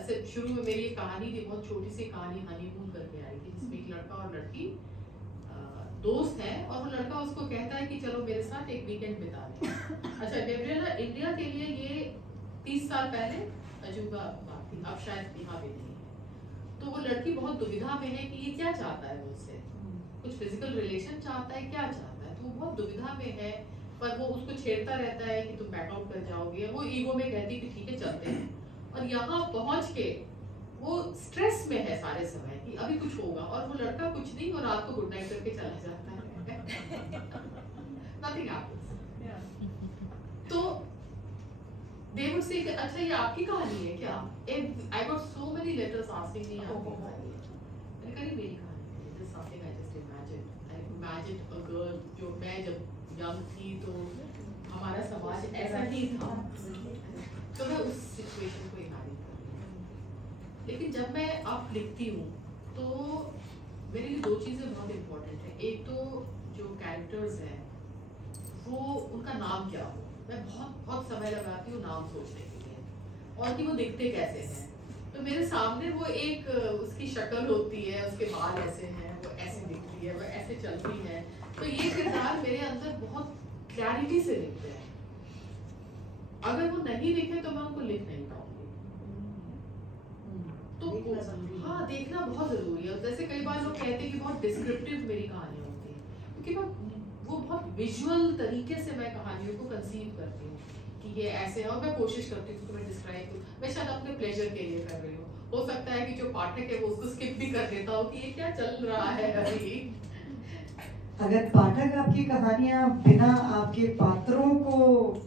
ऐसे शुरू में मेरी एक कहानी थी, बहुत छोटी सी कहानी, हनीमून करके आई थी, जिसमें एक लड़का और लड़की दोस्त है, और वो लड़का उसको कहता है कि चलो मेरे साथ एक वीकेंड बिता लें। अच्छा गैब्रिएला, इंडिया के लिए ये 30 साल पहले अजूबा बात थी, अब शायद यहाँ भी नहीं है। तो वो लड़की बहुत दुविधा में है कि ये क्या चाहता है मुझसे, कुछ फिजिकल रिलेशन चाहता है, क्या चाहता है, तो वो बहुत दुविधा में है। पर वो उसको छेड़ता रहता है कि तुम बैकआउट कर जाओगे, वो ईगो में कहती है कि ठीक है चलते हैं। और यहाँ पहुंच के वो स्ट्रेस में है सारे समय कि अभी कुछ होगा, और वो लड़का कुछ नहीं, और रात को गुड नाइट करके चला जाता है। Nothing happens. तो they would say अच्छा ये आपकी कहानी है क्या? I got so many letters asking me आपकी कहानी है। मैंने कहा मेरी कहानी है, this is something I just imagined. I imagined a girl, जो मैं जब यंग थी तो हमारा समाज ऐसा ही था, तो मैं उस सिचुएशन को इमेजिन कर रही हूँ। लेकिन जब मैं अब लिखती हूँ तो मेरे लिए दो चीज़ें बहुत इम्पोर्टेंट है। एक तो जो कैरेक्टर्स हैं वो उनका नाम क्या हो, मैं बहुत समय लगाती हूँ नाम सोचने के लिए, और कि वो दिखते कैसे हैं। तो मेरे सामने वो एक उसकी शक्ल होती है, उसके बाल ऐसे हैं, वो ऐसे दिखती है, वो ऐसे चलती है, तो ये किरदार मेरे अंदर बहुत क्लैरिटी से दिखते हैं। अगर वो नहीं दिखे तो मैं उनको लिख नहीं पाऊंगी। तो हाँ, देखना बहुत जरूरी है। जैसे कई बार लोग कहते हैं कि बहुत डिस्क्रिप्टिव मेरी कहानियाँ होती हैं, क्योंकि वो बहुत विजुअल तरीके से मैं कहानियों को कंसीव करती हूँ कि ये ऐसे है, और मैं कोशिश करती हूँ कि मैं डिस्क्राइब करूँ। मैं शायद अपने प्लेजर के लिए कर रही हूँ, हो सकता है कि जो पाठक है वो उसको स्किप भी कर देता हो कि ये क्या चल रहा है अभी। अगर पाठक आपकी कहानियां बिना आपके पात्रों को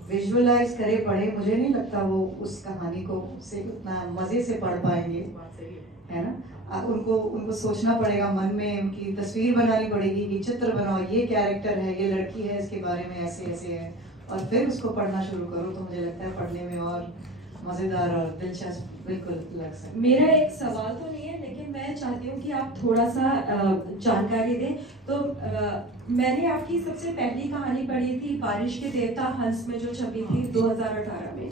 विजुअलाइज करे पढ़े, मुझे नहीं लगता वो उस कहानी को से उतना मजे से पढ़ पाएंगे, है ना। उनको सोचना पड़ेगा, मन में उनकी तस्वीर बनानी पड़ेगी कि चित्र बनाओ, ये कैरेक्टर है, ये लड़की है, इसके बारे में ऐसे ऐसे है, और फिर उसको पढ़ना शुरू करो तो मुझे लगता है पढ़ने में और मजेदार और दिलचस्प बिल्कुल लग सकता है। मेरा एक सवाल तो नहीं है, लेकिन मैं चाहती हूँ कि आप थोड़ा सा जानकारी दें। तो मैंने आपकी सबसे पहली कहानी पढ़ी थी बारिश के देवता हंस में, जो छपी थी 2018 में।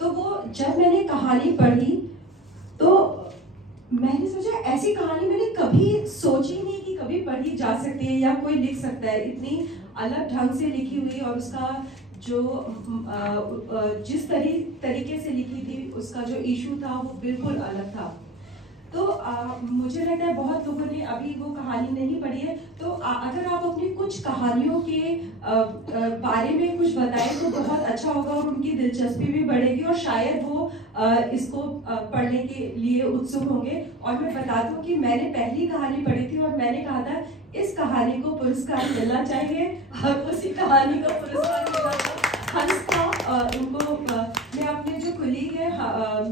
तो वो जब मैंने कहानी पढ़ी तो मैंने सोचा ऐसी कहानी मैंने कभी सोची नहीं कि कभी पढ़ी जा सकती है या कोई लिख सकता है। इतनी अलग ढंग से लिखी हुई, और उसका जो जिस तरीके से लिखी थी, उसका जो इशू था वो बिल्कुल अलग था। तो मुझे लगता है बहुत लोगों ने अभी वो कहानी नहीं पढ़ी है, तो अगर आप अपनी कुछ कहानियों के बारे में कुछ बताएं तो बहुत अच्छा होगा, और उनकी दिलचस्पी भी बढ़ेगी, और शायद वो इसको पढ़ने के लिए उत्सुक होंगे। और मैं बता दूं कि मैंने पहली कहानी पढ़ी थी और मैंने कहा था इस कहानी को पुरस्कार मिलना चाहिए, और उसी कहानी को पुरस्कार मिला था। हंस था उनको, मैं अपने जो कुलीग है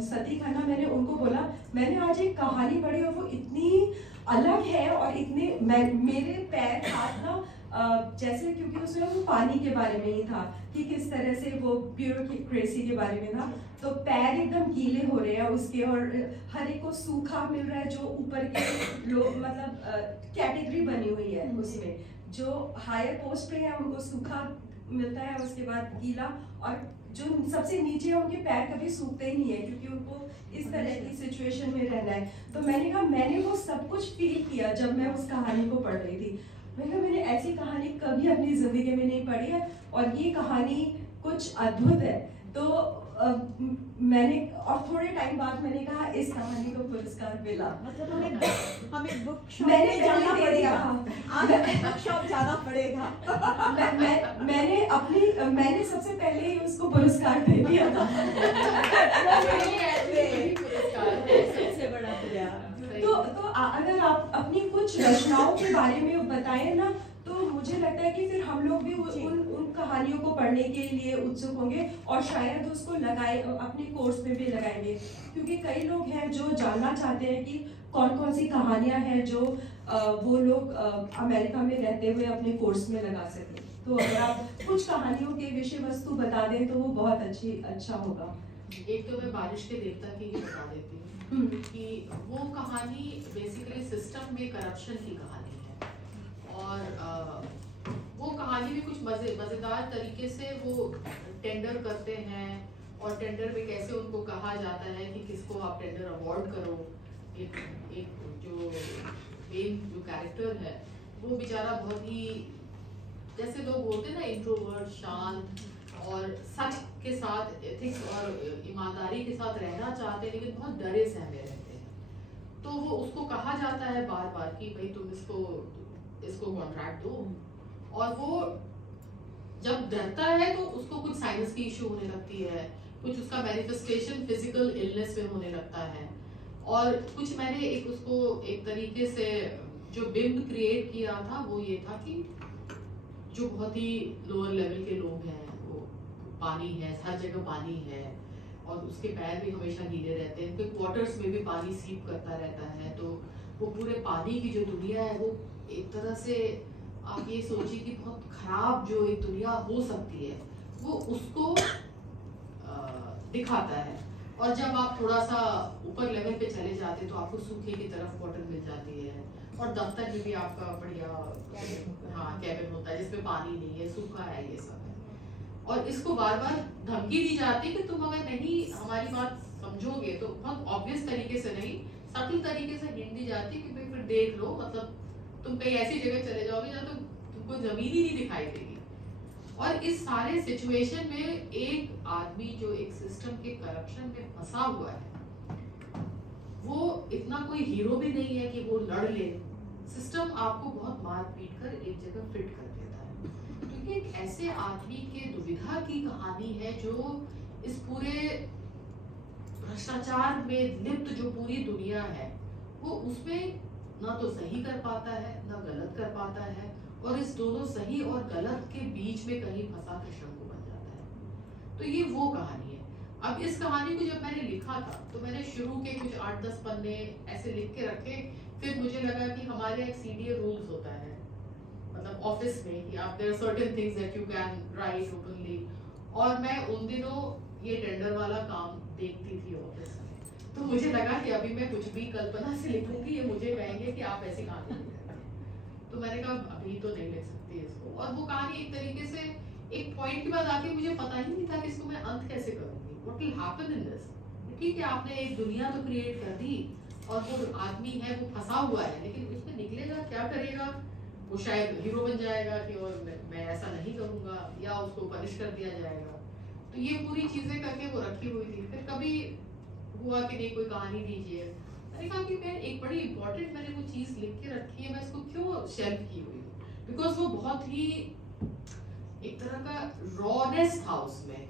सती खन्ना, मैंने उनको बोला मैंने आज एक कहानी पढ़ी और वो इतनी अलग है, और इतने मेरे पैर हाथ ना जैसे, क्योंकि उसमें वो पानी के बारे में ही था कि किस तरह से वो ब्यूरोक्रेसी के बारे में था, तो पैर एकदम गीले हो रहे हैं उसके, और हर एक को सूखा मिल रहा है, जो ऊपर के लोग मतलब कैटेगरी बनी हुई है उसमें, जो हायर पोस्ट पे है उनको सूखा मिलता है, उसके बाद गीला, और जो सबसे नीचे है उनके पैर कभी सूखते ही नहीं है, क्योंकि उनको इस तरह की सिचुएशन में रहना है। तो मैंने कहा मैंने वो सब कुछ फील किया जब मैं उस कहानी को पढ़ रही थी। मैंने ऐसी कहानी कभी अपनी जिंदगी में नहीं पढ़ी है, और ये कहानी कुछ अद्भुत है। तो मैंने, और थोड़े टाइम बाद मैंने कहा इस कहानी को पुरस्कार मिला, मतलब हमें बुक शॉप मैंने जाना पड़ेगा, बुक शॉप जाना पड़ेगा। मैंने सबसे पहले ही उसको पुरस्कार दे दिया था। सबसे बड़ा तो अगर आप अपनी कुछ रचनाओं के बारे में बताएं ना, तो मुझे लगता है कि फिर हम लोग भी उन कहानियों को पढ़ने के लिए उत्सुक होंगे, और शायद उसको अपने कोर्स में भी लगाएंगे, क्योंकि कई लोग हैं जो जानना चाहते हैं कि कौन कौन सी कहानियां हैं जो वो लोग अमेरिका में रहते हुए अपने कोर्स में लगा सकें। तो अगर आप कुछ कहानियों के विषय वस्तु बता दें तो वो बहुत अच्छा होगा। एक तो मैं बारिश के देवता की ही बता देती हूँ कि वो कहानी बेसिकली सिस्टम में करप्शन की कहानी है, और वो कहानी भी कुछ मज़ेदार तरीके से वो टेंडर करते हैं, और टेंडर में कैसे उनको कहा जाता है कि किसको आप टेंडर अवॉर्ड करो। एक जो मेन जो कैरेक्टर है वो बेचारा बहुत ही, जैसे लोग बोलते हैं ना, इंट्रोवर्ट, शांत और सच के साथ, एथिक्स और ईमानदारी के साथ रहना चाहते हैं, लेकिन बहुत डरे सहमे रहते हैं। तो वो उसको कहा जाता है बार बार कि भाई तुम इसको कॉन्ट्रैक्ट दो, और वो जब डरता है तो उसको कुछ साइनस की इशू होने लगती है, कुछ उसका मैनिफेस्टेशन फिजिकल इलनेस में होने लगता है। और कुछ मैंने उसको एक तरीके से जो बिंब क्रिएट किया था वो ये था कि जो बहुत ही लोअर लेवल के लोग हैं, वो पानी है, हर जगह पानी है, और उसके पैर भी हमेशा गीले रहते हैं, उनके क्वार्टर्स में भी पानी सीप करता रहता है। तो वो पूरे पानी की जो दुनिया है वो एक तरह से आप ये सोचिए कि बहुत खराब जो एक दुनिया हो सकती है वो उसको दिखाता है। और जब आप थोड़ा सा ऊपर लेवल पे चले जाते तो आपको सूखे की तरफ वाटर मिल जाती है, और दफ्तर में भी आपका बढ़िया कैबिन होता है जिसमें पानी नहीं है, सूखा है, ये सब है। और इसको बार बार धमकी दी जाती है कि तुम अगर नहीं हमारी बात समझोगे तो, बहुत ऑब्वियस तरीके से नहीं, सटल तरीके से हिंट दी जाती है कि भाई फिर देख लो, मतलब तुम कहीं ऐसी जगह चले जाओगे जहाँ तुमको जमीन ही नहीं दिखाई देगी। और इस सारे सिचुएशन में एक आदमी जो एक सिस्टम के करप्शन में फंसा हुआ है, वो इतना कोई हीरो भी नहीं है कि वो लड़ ले। सिस्टम आपको बहुत मार पीट कर एक जगह फिट कर देता है, क्योंकि एक ऐसे आदमी के दुविधा की कहानी है जो इस पूरे भ्रष्टाचार में लिप्त जो पूरी दुनिया है वो उसमें ना तो सही कर पाता है ना गलत कर पाता है, और इस दोनों सही और गलत के बीच में कहीं फंसा कर शंकु बन जाता है। तो ये वो कहानी है। अब इस कहानी को जब मैंने लिखा था तो मैंने शुरू के कुछ 8-10 पन्ने ऐसे लिख के रखे, फिर मुझे लगा कि हमारे एक CDA रूल्स होता है, मतलब ऑफिस में, कि आप there are certain things that you can write openly. और मैं उन दिनों ये टेंडर वाला काम देखती थी ऑफिस में, तो मुझे लगा कि अभी मैं कुछ भी कल्पना से लिखूंगी, ये मुझे कहेंगे कि आप ऐसी कहानी लिख रहे हैं। तो मैंने कहा अभी तो नहीं लिख सकती इसको। और वो कहानी एक तरीके से एक पॉइंट के बाद आके मुझे पता ही नहीं था कि इसको मैं अंत कैसे करूंगी, what will happen in this. ठीक है, आपने एक दुनिया तो क्रिएट कर दी और वो आदमी है वो फंसा हुआ है, लेकिन उसमें निकलेगा क्या करेगा? वो शायद हीरो बन जाएगा कि और मैं ऐसा नहीं करूंगा, या उसको पनिश कर दिया जाएगा। तो ये पूरी चीजें करके वो रखी हुई थी। फिर कभी हुआ कि नहीं कोई कहानी दीजिए, मैंने कहा कि मैं एक बड़ी इंपॉर्टेंट मैंने वो चीज लिख के रखी है, मैं इसको क्यों शेल्फ की हुई हूँ, बिकॉज वो बहुत ही एक तरह का रॉनेस था उसमें।